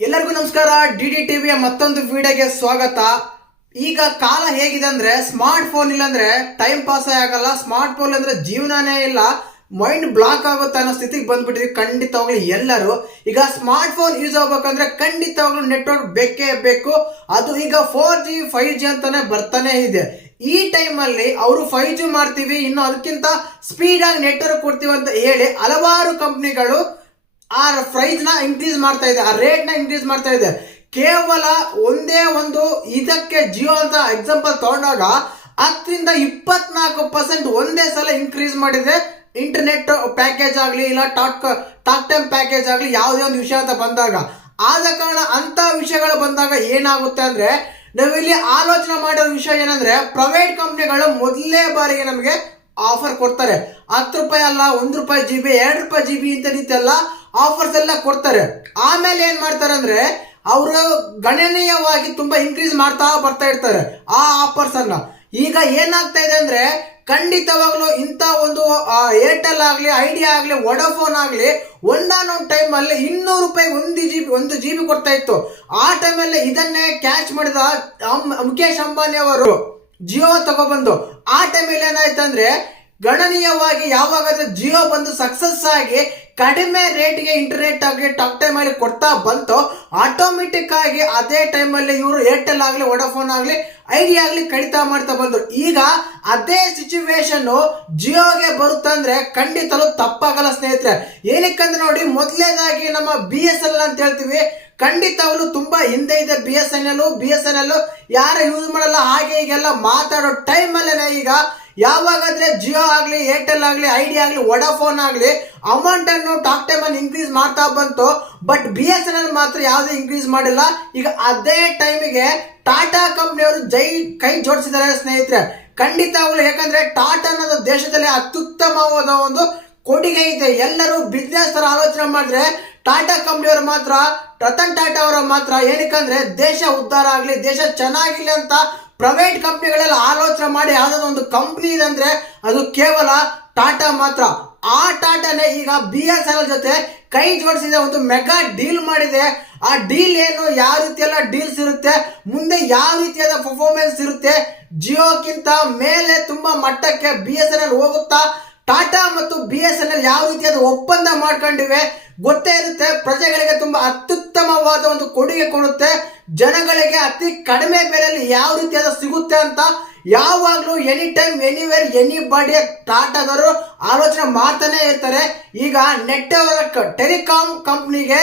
ಎಲ್ಲರಿಗೂ ನಮಸ್ಕಾರ. D D ಟಿವಿಯ ಮತ್ತೊಂದು ವಿಡಿಯೋಗೆ ಸ್ವಾಗತ. ಈಗ ಕಾಲ ಹೇಗಿದೆ ಅಂದ್ರೆ ಸ್ಮಾರ್ಟ್ ಫೋನ್ ಇಲ್ಲಾಂದ್ರೆ ಟೈಮ್ ಪಾಸ್ ಆಗಲ್ಲ. ಸ್ಮಾರ್ಟ್ ಫೋನ್ ಅಂದ್ರೆ ಜೀವನನೇ ಇಲ್ಲ. ಮೈಂಡ್ ಬ್ಲಾಕ್ ಆಗುತ್ತೆ ಅನ್ನೋ ಸ್ಥಿತಿಗೆ ಬಂದ್ಬಿಟ್ಟಿದ್ವಿ ಖಂಡಿತವಾಗ್ಲೂ ಎಲ್ಲರೂ. ಈಗ ಸ್ಮಾರ್ಟ್ ಫೋನ್ ಯೂಸ್ ಆಗ್ಬೇಕಂದ್ರೆ ಖಂಡಿತವಾಗ್ಲೂ ನೆಟ್ವರ್ಕ್ ಬೇಕೇ ಬೇಕು. ಅದು ಈಗ ಫೋರ್ ಜಿ ಫೈವ್ ಜಿ ಅಂತಾನೆ ಬರ್ತಾನೆ ಇದೆ. ಈ ಟೈಮಲ್ಲಿ ಅವರು ಫೈವ್ ಜಿ ಮಾಡ್ತೀವಿ. ಇನ್ನು ಅದಕ್ಕಿಂತ ಸ್ಪೀಡ್ ಆಗಿ ನೆಟ್ವರ್ಕ್ ಕೊಡ್ತೀವಿ ಅಂತ ಹೇಳಿ ಹಲವಾರು ಕಂಪ್ನಿಗಳು ಆ ಪ್ರೈಸ್ನ ಇನ್ಕ್ರೀಸ್ ಮಾಡ್ತಾ ಇದೆ, ಆ ರೇಟ್ನ ಇನ್ಕ್ರೀಸ್ ಮಾಡ್ತಾ ಇದೆ. ಕೇವಲ ಒಂದೇ ಒಂದು ಇದಕ್ಕೆ ಜಿಯೋ ಅಂತ ಎಕ್ಸಾಂಪಲ್ ತಗೊಂಡಾಗ ಹತ್ತರಿಂದ ಇಪ್ಪತ್ನಾಲ್ಕು ಪರ್ಸೆಂಟ್ ಒಂದೇ ಸಲ ಇನ್ಕ್ರೀಸ್ ಮಾಡಿದೆ ಇಂಟರ್ನೆಟ್ ಪ್ಯಾಕೇಜ್ ಆಗಲಿ ಇಲ್ಲ ಟಾಕ್ ಟಾಕ್ ಟೈಮ್ ಪ್ಯಾಕೇಜ್ ಆಗಲಿ ಯಾವುದೇ ಒಂದು ವಿಷಯ ಅಂತ ಬಂದಾಗ. ಆದ ಕಾರಣ ಅಂತ ವಿಷಯಗಳು ಬಂದಾಗ ಏನಾಗುತ್ತೆ ಅಂದ್ರೆ, ನಾವಿಲ್ಲಿ ಆಲೋಚನೆ ಮಾಡಿರೋ ವಿಷಯ ಏನಂದ್ರೆ ಪ್ರೈವೇಟ್ ಕಂಪ್ನಿಗಳು ಮೊದಲನೇ ಬಾರಿಗೆ ನಮಗೆ ಆಫರ್ ಕೊಡ್ತಾರೆ. ಹತ್ತು ರೂಪಾಯಿ ಅಲ್ಲ, ಒಂದು ರೂಪಾಯಿ ಜಿ ಬಿ ಎರಡು ರೂಪಾಯಿ ಜಿ ಬಿ ಇಂಥ ರೀತಿ ಎಲ್ಲ ಆಫರ್ಸ್ ಎಲ್ಲ ಕೊಡ್ತಾರೆ. ಆಮೇಲೆ ಏನ್ ಮಾಡ್ತಾರೆ ಅಂದ್ರೆ, ಅವರು ಗಣನೀಯವಾಗಿ ತುಂಬಾ ಇನ್ಕ್ರೀಸ್ ಮಾಡ್ತಾ ಬರ್ತಾ ಇರ್ತಾರೆ ಆ ಆಫರ್ಸ್ ಅನ್ನ. ಈಗ ಏನಾಗ್ತಾ ಇದೆ ಅಂದ್ರೆ, ಖಂಡಿತವಾಗ್ಲೂ ಇಂಥ ಒಂದು ಏರ್ಟೆಲ್ ಆಗಲಿ ಐಡಿಯಾ ಆಗಲಿ ವಡೋಫೋನ್ ಆಗಲಿ, ಒಂದಾನೊಂದು ಟೈಮಲ್ಲಿ ಇನ್ನೂರು ರೂಪಾಯಿ ಒಂದು ಜಿ ಬಿ ಒಂದು ಜಿ ಬಿ ಕೊಡ್ತಾ ಇತ್ತು. ಆ ಟೈಮಲ್ಲಿ ಇದನ್ನೇ ಕ್ಯಾಚ್ ಮಾಡಿದ ಮುಖೇಶ್ ಅಂಬಾನಿ ಅವರು ಜಿಯೋ ತಗೊಬಂದು. ಆ ಟೈಮಲ್ಲಿ ಏನಾಯ್ತು ಗಣನೀಯವಾಗಿ ಯಾವಾಗಾದ್ರೂ ಜಿಯೋ ಬಂದು ಸಕ್ಸಸ್ ಆಗಿ ಕಡಿಮೆ ರೇಟ್ಗೆ ಇಂಟರ್ನೆಟ್ ಆಗಲಿ ಟಾಕ್ ಟೈಮ್ ಆಗಲಿ ಕೊಡ್ತಾ ಬಂತು. ಆಟೋಮೆಟಿಕ್ ಆಗಿ ಅದೇ ಟೈಮಲ್ಲಿ ಇವರು ಏರ್ಟೆಲ್ ಆಗಲಿ ವೋಡಾಫೋನ್ ಆಗಲಿ ಐಡಿಯಾ ಆಗಲಿ ಕಡಿತ ಮಾಡ್ತಾ ಬಂದರು. ಈಗ ಅದೇ ಸಿಚುವೇಶನ್ನು ಜಿಯೋಗೆ ಬರುತ್ತಂದ್ರೆ ಖಂಡಿತಲೂ ತಪ್ಪಾಗಲ್ಲ ಸ್ನೇಹಿತರೆ. ಏನಕ್ಕಂದ್ರೆ ನೋಡಿ, ಮೊದಲೇದಾಗಿ ನಮ್ಮ ಬಿ ಎಸ್ ಎಲ್ ಅಂತ ಹೇಳ್ತೀವಿ. ಖಂಡಿತವಾಗ್ಲೂ ತುಂಬಾ ಹಿಂದೆ ಇದೆ B S N L B S N L ಯಾರು ಯೂಸ್ ಮಾಡಲ್ಲ, ಹಾಗೆ ಈಗೆಲ್ಲ ಮಾತಾಡೋ ಟೈಮಲ್ಲೇ ಈಗ ಯಾವಾಗಾದ್ರೆ ಜಿಯೋ ಆಗಲಿ, ಏರ್ಟೆಲ್ ಆಗಲಿ ಐಡಿಯಾ ಆಗಲಿ, ವಡಾಫೋನ್ ಆಗಲಿ ಅಮೌಂಟ್ ಅನ್ನು ಟಾಕ್ ಟೈಮ್ ಅನ್ನು ಇನ್ಕ್ರೀಸ್ ಮಾಡ್ತಾ ಬಂತು. But B S N L ಮಾತ್ರ ಯಾವುದೇ ಇನ್ಕ್ರೀಸ್ ಮಾಡಿಲ್ಲ. ಈಗ ಅದೇ ಟೈಮಿಗೆ ಟಾಟಾ ಕಂಪ್ನಿಯವರು ಜೈ ಕೈ ಜೋಡಿಸಿದ್ದಾರೆ ಸ್ನೇಹಿತರೆ. ಖಂಡಿತವಾಗ್ಲೂ ಯಾಕಂದ್ರೆ ಟಾಟಾ ಅನ್ನೋದು ದೇಶದಲ್ಲಿ ಅತ್ಯುತ್ತಮವಾದ ಒಂದು ಕೊಡುಗೆ ಇದೆ. ಎಲ್ಲರೂ ಬಿಸ್ನೆಸ್ ತರ ಆಲೋಚನೆ ಮಾಡಿದ್ರೆ ಟಾಟಾ ಕಂಪ್ನಿಯವರು ಮಾತ್ರ, ರತನ್ ಟಾಟಾ ಅವರ ಮಾತ್ರ ಏನಕ್ಕಂದ್ರೆ ದೇಶ ಉದ್ಧಾರ ಆಗಲಿ, ದೇಶ ಚೆನ್ನಾಗಿಲ್ಲ ಅಂತ ಪ್ರೈವೇಟ್ ಕಂಪ್ನಿಗಳೆಲ್ಲ ಆಲೋಚನೆ ಮಾಡಿ ಯಾವುದಾದ್ರು ಒಂದು ಕಂಪ್ನಿ ಇದೆ ಅಂದ್ರೆ ಅದು ಕೇವಲ ಟಾಟಾ ಮಾತ್ರ. ಆ ಟಾಟಾನೇ ಈಗ ಬಿ ಎಸ್ ಎಲ್ ಜೊತೆ ಕೈ ಜೋಡಿಸಿದೆ ಒಂದು ಮೆಗಾ ಡೀಲ್ ಮಾಡಿದೆ. ಆ ಡೀಲ್ ಏನು, ಯಾವ ರೀತಿ ಎಲ್ಲ ಡೀಲ್ಸ್ ಇರುತ್ತೆ, ಮುಂದೆ ಯಾವ ರೀತಿಯಾದ ಪರ್ಫಾರ್ಮೆನ್ಸ್ ಇರುತ್ತೆ, ಜಿಯೋಕ್ಕಿಂತ ಮೇಲೆ ತುಂಬಾ ಮಟ್ಟಕ್ಕೆ ಬಿ ಎಸ್ ಎನ್ ಎಲ್ ಹೋಗುತ್ತಾ ಟಾಟಾ ಮತ್ತು ಬಿ ಎಸ್ ಎನ್ ಎಲ್ ಯಾವ ರೀತಿಯಾದ ಒಪ್ಪಂದ ಮಾಡ್ಕೊಂಡಿವೆ, ಗೊತ್ತೇ ಇರುತ್ತೆ, ಪ್ರಜೆಗಳಿಗೆ ತುಂಬಾ ಅತ್ಯುತ್ತಮವಾದ ಒಂದು ಕೊಡುಗೆ ಕೊಡುತ್ತೆ, ಜನಗಳಿಗೆ ಅತಿ ಕಡಿಮೆ ಬೆಲೆಯಲ್ಲಿ ಯಾವ ರೀತಿಯಾದ ಸಿಗುತ್ತೆ ಅಂತ ಯಾವಾಗಲೂ any time anywhere any body ಟಾಟಾದವರು ಆಲೋಚನೆ ಮಾಡ್ತಾನೆ ಇರ್ತಾರೆ. ಈಗ ನೆಟ್ವರ್ಕ್ ಟೆಲಿಕಾಂ ಕಂಪ್ನಿಗೆ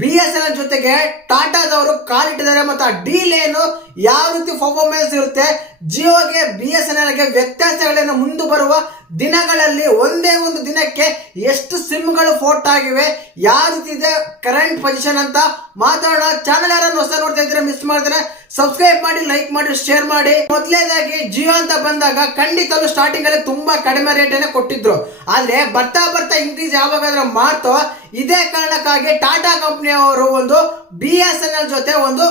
ಬಿ ಎಸ್ ಎನ್ ಎಲ್ ಜೊತೆಗೆ ಟಾಟಾದವರು ಕಾಲಿಟ್ಟಿದ್ದಾರೆ ಮತ್ತು ಆ ಡೀಲ್ ಏನು, ಯಾವ ರೀತಿ ಪರ್ಫಾರ್ಮೆನ್ಸ್ ಇರುತ್ತೆ ಜಿಯೋಗೆ ಬಿ ಎಸ್ ಎನ್ ಎಲ್ಗೆ ವ್ಯತ್ಯಾಸಗಳನ್ನು ಮುಂದೆ ಬರುವ ದಿನಗಳಲ್ಲಿ ಒಂದೇ ಒಂದು ದಿನಕ್ಕೆ ಎಷ್ಟು ಸಿಮ್ಗಳು ಫೋಟ್ ಆಗಿವೆ, ಯಾವ ರೀತಿ ಇದೆ ಕರೆಂಟ್ ಪೊಸಿಷನ್ ಅಂತ ಮಾತಾಡೋಣ. ಚಾನಲ್ ಯಾರನ್ನು ಹೊಸ ನೋಡ್ತಾ ಇದ್ರೆ ಮಿಸ್ ಮಾಡಿದ್ರೆ ಸಬ್ಸ್ಕ್ರೈಬ್ ಮಾಡಿ ಲೈಕ್ ಮಾಡಿ ಶೇರ್ ಮಾಡಿ. ಮೊದಲೇದಾಗಿ ಜಿಯೋ ಅಂತ ಬಂದಾಗ ಖಂಡಿತಲು ಸ್ಟಾರ್ಟಿಂಗ್ ಅಲ್ಲಿ ತುಂಬಾ ಕಡಿಮೆ ರೇಟ್ ಅನ್ನ ಕೊಟ್ಟಿದ್ರು. ಆದ್ರೆ ಬರ್ತಾ ಬರ್ತಾ ಇನ್ಕ್ರೀಸ್ ಯಾವಾಗಾದ್ರೂ ಮಾಡ್ತೋ, ಇದೇ ಕಾರಣಕ್ಕಾಗಿ ಟಾಟಾ ಕಂಪ್ನಿಯವರು ಒಂದು ಬಿ ಎಸ್ ಎನ್ ಎಲ್ ಜೊತೆ ಒಂದು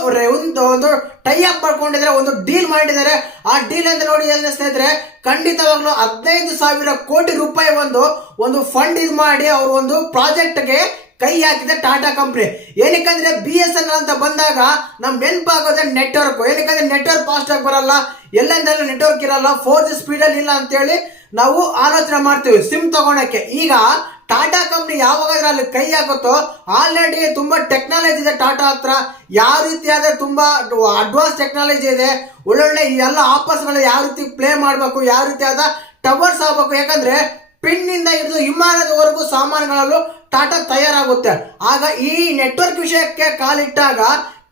ಒಂದು ಟೈ ಅಪ್ ಮಾಡ್ಕೊಂಡಿದ್ದಾರೆ, ಒಂದು ಡೀಲ್ ಮಾಡಿದ್ದಾರೆ. ಆ ಡೀಲ್ ಅಂತ ನೋಡಿ ಸ್ನೇಹಿತರೆ, ಖಂಡಿತವಾಗ್ಲೂ ಹದಿನೈದು ಸಾವಿರ ಕೋಟಿ ರೂಪಾಯಿ ಒಂದು ಒಂದು ಫಂಡ್ ಇದು ಮಾಡಿ ಅವರು ಒಂದು ಪ್ರಾಜೆಕ್ಟ್ಗೆ ಕೈ ಹಾಕಿದ ಟಾಟಾ ಕಂಪ್ನಿ. ಏನಕ್ಕಂದ್ರೆ ಬಿ ಎಸ್ ಎನ್ ಅಂತ ಬಂದಾಗ ನಮ್ ನೆನಪಾಗೋದೇ ನೆಟ್ವರ್ಕ್ ಏನಕ್ಕಂದ್ರೆ ನೆಟ್ವರ್ಕ್ ಫಾಸ್ಟ್ ಆಗಿ ಬರಲ್ಲ ಎಲ್ಲೆಂದಲ್ಲೂ ನೆಟ್ವರ್ಕ್ ಇರಲ್ಲ ಫೋರ್ ಜಿ ಸ್ಪೀಡಲ್ಲಿ ಇಲ್ಲ ಅಂತೇಳಿ ನಾವು ಆಲೋಚನೆ ಮಾಡ್ತೀವಿ ಸಿಮ್ ತಗೊಳಕ್ಕೆ. ಈಗ ಟಾಟಾ ಕಂಪ್ನಿ ಯಾವಾಗಾದ್ರೂ ಅಲ್ಲಿ ಕೈ ಹಾಕುತ್ತೋ ಆಲ್ರೆಡಿ ತುಂಬಾ ಟೆಕ್ನಾಲಜಿ ಇದೆ ಟಾಟಾ ಹತ್ರ. ಯಾವ ರೀತಿಯಾದ ತುಂಬಾ ಅಡ್ವಾನ್ಸ್ ಟೆಕ್ನಾಲಜಿ ಇದೆ, ಒಳ್ಳೊಳ್ಳೆ ಈ ಎಲ್ಲ ಆಫರ್ಸ್ಗಳು ಯಾವ ರೀತಿ ಪ್ಲೇ ಮಾಡಬೇಕು, ಯಾವ ರೀತಿಯಾದ ಟವರ್ಸ್ ಆಗ್ಬೇಕು. ಯಾಕಂದ್ರೆ ಪಿನ್ನಿಂದ ಹಿಡಿದು ವಿಮಾನದವರೆಗೂ ಸಾಮಾನುಗಳಲ್ಲೂ ಟಾಟಾ ತಯಾರಾಗುತ್ತೆ. ಆಗ ಈ ನೆಟ್ವರ್ಕ್ ವಿಷಯಕ್ಕೆ ಕಾಲಿಟ್ಟಾಗ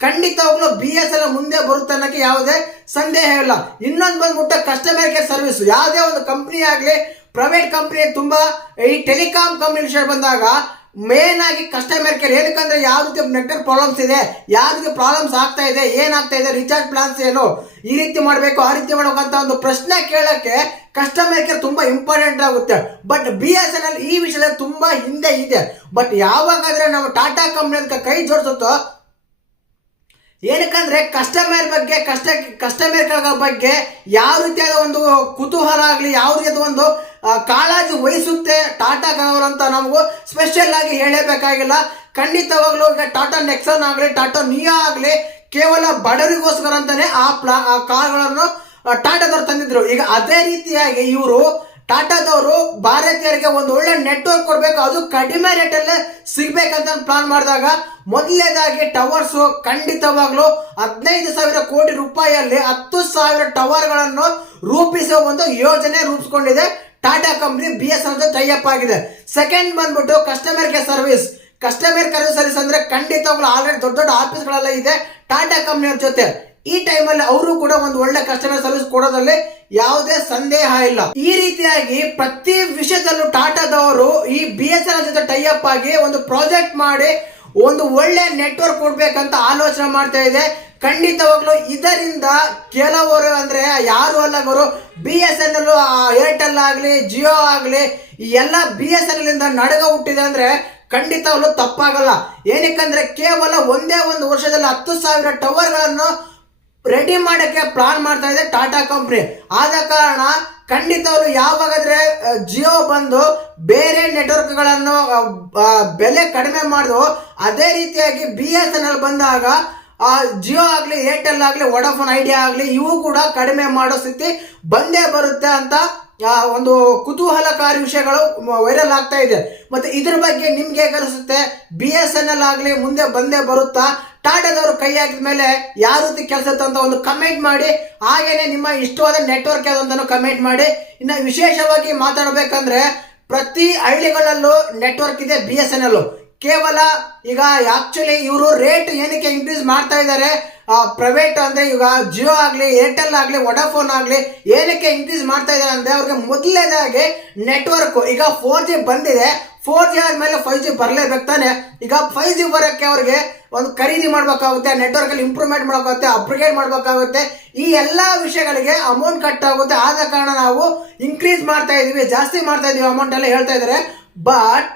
ಖಂಡಿತವಾಗ್ಲೂ ಬಿ ಎಸ್ ಎಲ್ ಮುಂದೆ ಬರುತ್ತೆ ಅನ್ನೋಕ್ಕೆ ಯಾವುದೇ ಸಂದೇಹ ಇಲ್ಲ. ಇನ್ನೊಂದು ಬಂದ್ಬಿಟ್ಟು ಕಸ್ಟಮರ್ ಕೇರ್ ಸರ್ವಿಸ್ ಯಾವುದೇ ಒಂದು ಕಂಪ್ನಿ ಆಗಲಿ ಪ್ರೈವೇಟ್ ಕಂಪ್ನಿ ತುಂಬಾ ಈ ಟೆಲಿಕಾಂ ಕಂಪ್ನಿ ವಿಷಯ ಬಂದಾಗ ಮೇನ್ ಆಗಿ ಕಸ್ಟಮರ್ ಕೇರ್ ಏನಕ್ಕಂದ್ರೆ ಯಾವ ರೀತಿ ನೆಟ್ವರ್ಕ್ ಪ್ರಾಬ್ಲಮ್ಸ್ ಇದೆ, ಯಾವ ರೀತಿ ಪ್ರಾಬ್ಲಮ್ಸ್ ಆಗ್ತಾ ಇದೆ ಏನಾಗ್ತಾ ಇದೆ ರಿಚಾರ್ಜ್ ಪ್ಲಾನ್ಸ್ ಏನು, ಈ ರೀತಿ ಮಾಡಬೇಕು, ಆ ರೀತಿ ಮಾಡಬೇಕಂತ ಒಂದು ಪ್ರಶ್ನೆ ಕೇಳಕ್ಕೆ ಕಸ್ಟಮರ್ ಕೇರ್ ತುಂಬಾ ಇಂಪಾರ್ಟೆಂಟ್ ಆಗುತ್ತೆ. But B S N L ಈ ವಿಷಯದಲ್ಲಿ ತುಂಬಾ ಹಿಂದೆ ಇದೆ. ಬಟ್ ಯಾವಾಗಾದ್ರೆ ನಾವು ಟಾಟಾ ಕಂಪ್ನಿ ಅಂತ ಕೈ ಜೋಡಿಸುತ್ತೋ ಏನಕ್ಕಂದ್ರೆ ಕಸ್ಟಮರ್ ಬಗ್ಗೆ ಕಷ್ಟ ಕಸ್ಟಮರ್ಗಳ ಬಗ್ಗೆ ಯಾವ ರೀತಿಯಾದ ಒಂದು ಕುತೂಹಲ ಆಗಲಿ, ಯಾವ ರೀತಿಯಾದ ಒಂದು ಕಾಳಜಿ ವಹಿಸುತ್ತೆ ಟಾಟಾ ಕಾರ್ ಅಂತ ನಮಗೂ ಸ್ಪೆಷಲ್ ಆಗಿ ಹೇಳಬೇಕಾಗಿಲ್ಲ. ಖಂಡಿತವಾಗ್ಲೂ ಟಾಟಾ ನೆಕ್ಸನ್ ಆಗಲಿ, ಟಾಟಾ ನಿಯಾ ಆಗಲಿ ಕೇವಲ ಬಡವರಿಗೋಸ್ಕರ ಅಂತಾನೆ ಆ ಪ್ಲಾ, ಆ ಕಾರ್ಗಳನ್ನು ಟಾಟಾದವ್ರು ತಂದಿದ್ರು. ಈಗ ಅದೇ ರೀತಿಯಾಗಿ ಇವರು ಟಾಟಾದವರು ಭಾರತೀಯರಿಗೆ ಒಂದು ಒಳ್ಳೆ ನೆಟ್ವರ್ಕ್ ಕೊಡಬೇಕು. ಅದು ಕಡಿಮೆ ರೇಟಲ್ಲೇ ಸಿಗ್ಬೇಕಂತ ಪ್ಲಾನ್ ಮಾಡಿದಾಗ ಮೊದಲನೇದಾಗಿ ಟವರ್ಸ್ ಖಂಡಿತವಾಗ್ಲೂ ಹದಿನೈದು ಸಾವಿರ ಕೋಟಿ ರೂಪಾಯಿಯಲ್ಲಿ ಹತ್ತು ಸಾವಿರ ಟವರ್ಗಳನ್ನು ರೂಪಿಸುವ ಒಂದು ಯೋಜನೆ ರೂಪಿಸ್ಕೊಂಡಿದೆ. Tata company B S N tie up ಆಗಿದೆ. ಸೆಕೆಂಡ್ ಬಂದ್ಬಿಟ್ಟು customer care service customer care service ಅಂದ್ರೆ ಖಂಡಿತವಾಗ್ಲೂ ಆಲ್ರೆಡಿ ದೊಡ್ಡ ದೊಡ್ಡ ಆಫೀಸ್ಗಳೆಲ್ಲ ಇದೆ. ಟಾಟಾ ಕಂಪ್ನಿಯವ್ರ ಜೊತೆ ಈ ಟೈಮಲ್ಲಿ ಅವರು ಕೂಡ ಒಂದು ಒಳ್ಳೆ ಕಸ್ಟಮರ್ ಸರ್ವಿಸ್ ಕೊಡೋದ್ರಲ್ಲಿ ಯಾವುದೇ ಸಂದೇಹ ಇಲ್ಲ. ಈ ರೀತಿಯಾಗಿ ಪ್ರತಿ ವಿಷಯದಲ್ಲೂ ಟಾಟಾದವರು ಈ ಬಿ ಎಸ್ ಎನ್ ಜೊತೆ ಟೈಅಪ್ ಆಗಿ ಒಂದು ಪ್ರಾಜೆಕ್ಟ್ ಮಾಡಿ ಒಂದು ಒಳ್ಳೆ ನೆಟ್ವರ್ಕ್ ಕೊಡ್ಬೇಕಂತ ಆಲೋಚನೆ ಮಾಡ್ತಾ ಇದೆ. ಖಂಡಿತವಾಗ್ಲು ಇದರಿಂದ ಕೆಲವರು ಅಂದ್ರೆ ಯಾರು ಅಲ್ಲ ಅವರು B S N L Airtel ಆಗಲಿ ಜಿಯೋ ಆಗಲಿ, ಈ ಎಲ್ಲ ಬಿ ಎಸ್ ಎನ್ ಎಲ್ ನಡಗ ಹುಟ್ಟಿದೆ ಅಂದ್ರೆ ಖಂಡಿತವಾಗ್ಲೂ ತಪ್ಪಾಗಲ್ಲ. ಏನಕ್ಕಂದ್ರೆ ಕೇವಲ ಒಂದೇ ಒಂದು ವರ್ಷದಲ್ಲಿ ಹತ್ತು ಸಾವಿರ ಟವರ್ಗಳನ್ನು ರೆಡಿ ಮಾಡೋಕ್ಕೆ ಪ್ಲಾನ್ ಮಾಡ್ತಾ ಇದೆ ಟಾಟಾ ಕಂಪ್ನಿ ಆದ ಕಾರಣ ಖಂಡಿತವಾಗ್ಲು ಯಾವಾಗಾದ್ರೆ ಜಿಯೋ ಬಂದು ಬೇರೆ ನೆಟ್ವರ್ಕ್ಗಳನ್ನು ಬೆಲೆ ಕಡಿಮೆ ಮಾಡಿದ್ರು ಅದೇ ರೀತಿಯಾಗಿ ಬಿ ಎಸ್ ಎನ್ ಎಲ್ ಬಂದಾಗ ಜಿಯೋ ಆಗಲಿ ಏರ್ಟೆಲ್ ಆಗಲಿ ವಡಾಫೋನ್ ಐಡಿಯಾ ಆಗಲಿ, ಇವು ಕೂಡ ಕಡಿಮೆ ಮಾಡೋ ಸ್ಥಿತಿ ಬಂದೇ ಬರುತ್ತೆ ಅಂತ ಒಂದು ಕುತೂಹಲಕಾರಿ ವಿಷಯಗಳು ವೈರಲ್ ಆಗ್ತಾ ಇದೆ. ಮತ್ತೆ ಇದ್ರ ಬಗ್ಗೆ ನಿಮ್ಗೆ ಕಲಿಸುತ್ತೆ ಬಿ ಎಸ್ ಎನ್ ಎಲ್ ಆಗಲಿ ಮುಂದೆ ಬಂದೇ ಬರುತ್ತಾ? ಟಾಟಾದವರು ಕೈ ಹಾಕಿದ ಮೇಲೆ ಯಾವ ರೀತಿ ಕೆಲಸ ಅಂತ ಒಂದು ಕಮೆಂಟ್ ಮಾಡಿ, ಹಾಗೇನೆ ನಿಮ್ಮ ಇಷ್ಟವಾದ ನೆಟ್ವರ್ಕ್ ಯಾವ್ದು ಕಮೆಂಟ್ ಮಾಡಿ. ಇನ್ನು ವಿಶೇಷವಾಗಿ ಮಾತಾಡಬೇಕಂದ್ರೆ ಪ್ರತಿ ಹಳ್ಳಿಗಳಲ್ಲೂ ನೆಟ್ವರ್ಕ್ ಇದೆ ಬಿ ಎಸ್ ಎನ್ ಎಲ್ ಕೇವಲ ಈಗ ಆಕ್ಚುಲಿ ಇವರು ರೇಟ್ ಏನಕ್ಕೆ ಇನ್ಕ್ರೀಸ್ ಮಾಡ್ತಾ ಇದ್ದಾರೆ ಪ್ರೈವೇಟ್ ಅಂದ್ರೆ ಈಗ ಜಿಯೋ ಆಗಲಿ ಏರ್ಟೆಲ್ ಆಗಲಿ ವಡಾಫೋನ್ ಆಗಲಿ ಏನಕ್ಕೆ ಇನ್ಕ್ರೀಸ್ ಮಾಡ್ತಾ ಇದ್ದಾರೆ ಅಂದ್ರೆ ಅವ್ರಿಗೆ ಮೊದಲನೇದಾಗಿ ನೆಟ್ವರ್ಕ್ ಈಗ ಫೋರ್ ಜಿ ಬಂದಿದೆ ಫೋರ್ ಜಿ ಆದ್ಮೇಲೆ ಫೈವ್ ಜಿ ಬರಲೇಬೇಕು ತಾನೆ. ಈಗ ಫೈವ್ ಜಿ ಬರೋಕ್ಕೆ ಅವ್ರಿಗೆ ಒಂದು ಖರೀದಿ ಮಾಡಬೇಕಾಗುತ್ತೆ ನೆಟ್ವರ್ಕ್ ಅಲ್ಲಿ ಇಂಪ್ರೂವ್ಮೆಂಟ್ ಮಾಡಬೇಕಾಗುತ್ತೆ ಅಪ್ಗ್ರೇಡ್ ಮಾಡಬೇಕಾಗುತ್ತೆ. ಈ ಎಲ್ಲ ವಿಷಯಗಳಿಗೆ ಅಮೌಂಟ್ ಕಟ್ ಆಗುತ್ತೆ. ಆದ ಕಾರಣ ನಾವು ಇನ್ಕ್ರೀಸ್ ಮಾಡ್ತಾ ಇದೀವಿ, ಜಾಸ್ತಿ ಮಾಡ್ತಾ ಇದೀವಿ ಅಮೌಂಟ್ ಎಲ್ಲ ಹೇಳ್ತಾ ಇದಾರೆ. ಬಟ್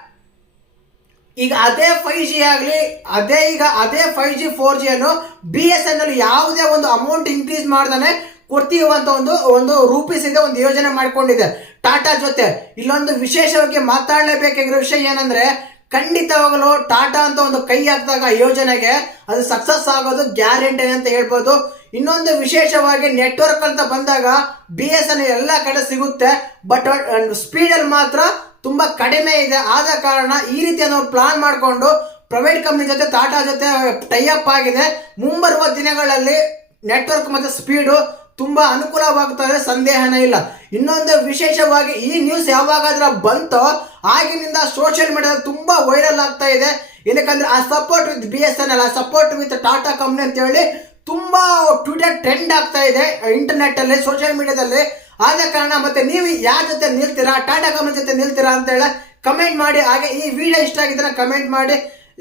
ಈಗ ಅದೇ ಫೈವ್ ಜಿ ಆಗಲಿ, ಅದೇ ಈಗ ಅದೇ ಫೈವ್ ಜಿ ಫೋರ್ ಜಿ ಅನ್ನು ಬಿ ಎಸ್ ಎನ್ ಎಲ್ ಯಾವುದೇ ಒಂದು ಅಮೌಂಟ್ ಇನ್ಕ್ರೀಸ್ ಮಾಡ್ದಾನೆ ಕೊಡ್ತೀವಂತ ಅಂತ ಒಂದು ಒಂದು ರೂಪಿಸಿದೆ ಒಂದು ಯೋಜನೆ ಮಾಡಿಕೊಂಡಿದೆ. ಟಾಟಾ ಜೊತೆ. ಇಲ್ಲೊಂದು ವಿಶೇಷವಾಗಿ ಮಾತಾಡಲೇಬೇಕಾಗಿರೋ ವಿಷಯ ಏನಂದ್ರೆ, ಖಂಡಿತವಾಗಲು ಟಾಟಾ ಅಂತ ಒಂದು ಕೈ ಹಾಕಿದಾಗ ಯೋಜನೆಗೆ ಅದು ಸಕ್ಸಸ್ ಆಗೋದು ಗ್ಯಾರಂಟಿ ಅಂತ ಹೇಳ್ಬೋದು. ಇನ್ನೊಂದು ವಿಶೇಷವಾಗಿ ನೆಟ್ವರ್ಕ್ ಅಂತ ಬಂದಾಗ ಬಿ ಎಸ್ ಎನ್ ಎಲ್ಲ ಕಡೆ ಸಿಗುತ್ತೆ. ಬಟ್ ಸ್ಪೀಡಲ್ಲಿ ಮಾತ್ರ ತುಂಬಾ ಕಡಿಮೆ ಇದೆ. ಆದ ಕಾರಣ ಈ ರೀತಿ ಅನ್ನೋ ಪ್ಲಾನ್ ಮಾಡಿಕೊಂಡು ಪ್ರೈವೇಟ್ ಕಂಪ್ನಿ ಜೊತೆ ಟಾಟಾ ಜೊತೆ ಟೈಅಪ್ ಆಗಿದೆ. ಮುಂಬರುವ ದಿನಗಳಲ್ಲಿ ನೆಟ್ವರ್ಕ್ ಮತ್ತೆ ಸ್ಪೀಡು ತುಂಬಾ ಅನುಕೂಲವಾಗುತ್ತದೆ ಸಂದೇಹನೇ ಇಲ್ಲ. ಇನ್ನೊಂದು ವಿಶೇಷವಾಗಿ ಈ ನ್ಯೂಸ್ ಯಾವಾಗಾದ್ರೂ ಬಂತೋ ಆಗಿನಿಂದ ಸೋಷಿಯಲ್ ಮೀಡಿಯಾದಲ್ಲಿ ತುಂಬಾ ವೈರಲ್ ಆಗ್ತಾ ಇದೆ. ಏನಕ್ಕಂದ್ರೆ ಆ support with B S N L support with Tata company ಅಂತ ಹೇಳಿ ತುಂಬಾ ಟ್ವಿಟರ್ ಟ್ರೆಂಡ್ ಆಗ್ತಾ ಇದೆ. ಇಂಟರ್ನೆಟ್ ಅಲ್ಲಿ ಸೋಷಿಯಲ್ ಮೀಡಿಯಾದಲ್ಲಿ ಆದ ಕಾರಣ ಮತ್ತೆ ನೀವು ಯಾರ ಜೊತೆ ನಿಲ್ತೀರಾ? ಟಾಟಾ ಕಂಪ್ನಿ ಜೊತೆ ನಿಲ್ತೀರಾ ಅಂತ ಹೇಳಿ ಕಮೆಂಟ್ ಮಾಡಿ. ಹಾಗೆ ಈ ವಿಡಿಯೋ ಇಷ್ಟ ಆಗಿದ್ರೆ ಕಮೆಂಟ್ ಮಾಡಿ.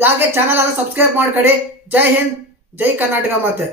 ಹಾಗೆ ಚಾನಲ್ ಅನ್ನು ಸಬ್ಸ್ಕ್ರೈಬ್ ಮಾಡ್ಕೊಳ್ಳಿ. ಜೈ ಹಿಂದ್, ಜೈ ಕರ್ನಾಟಕ ಮತ್ತೆ